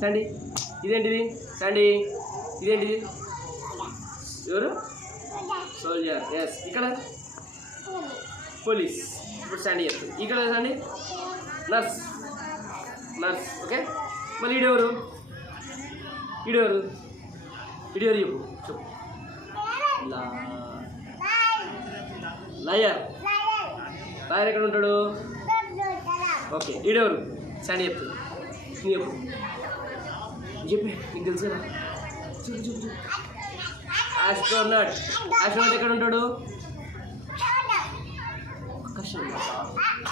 Sandy ఇదేంటిది Sandy ఇదేంటిది ఎవరు సోల్జర్ ఎస్ ఇక్కడ పోలీస్ ఇప్పుడు శాండీ చెప్తుంది ఇక్కడ శాండీ నర్స్ నర్స్ ఓకే మళ్ళీ ఈడెవరు ఈడెవరు ఈడెవరు చెప్పు చెప్పు లాయర్ లాయర్ ఎక్కడ ఉంటాడు ఓకే ఈడెవరు శాండీ చెప్తుంది నీ చెప్పు చెప్పి నీకు తెలుసు కదా చెప్పు చెప్పు చెప్పు ఆస్ట్రోనట్ ఆస్ట్రోనట్ ఎక్కడ ఉంటాడు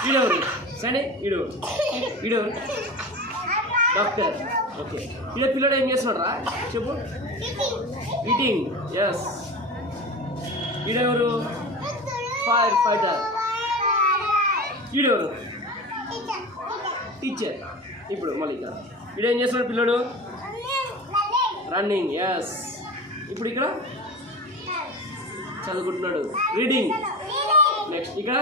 ఈడెవరు శాండీ ఈడెవరు ఈడెవరు డాక్టర్ ఓకే ఈడ పిల్లడు ఏం చేస్తున్నాడు రా చెప్పు ఈటింగ్ ఎస్ ఈడెవరు ఫైర్ ఫైటర్ ఈడెవరు టీచర్ ఇప్పుడు మళ్ళీ ఇక్కడ ఈడ ఏం చేస్తున్నాడు పిల్లడు రన్నింగ్ ఎస్ ఇప్పుడు ఇక్కడ చదువుకుంటున్నాడు రీడింగ్ నెక్స్ట్ ఇక్కడ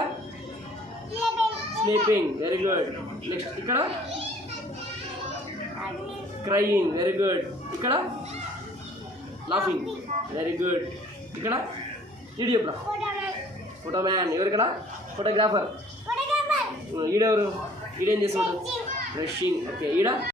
స్లీపింగ్ వెరీ గుడ్ నెక్స్ట్ ఇక్కడ క్రయింగ్ వెరీ గుడ్ ఇక్కడ లాఫింగ్ వెరీ గుడ్ ఇక్కడ ఈడు చెప్పురా ఫోటో మ్యాన్ ఎవరు ఇక్కడ ఫోటోగ్రాఫర్ ఈడెవరు ఈడేం చేస్తున్నాడు బ్రషింగ్ ఓకే ఈడ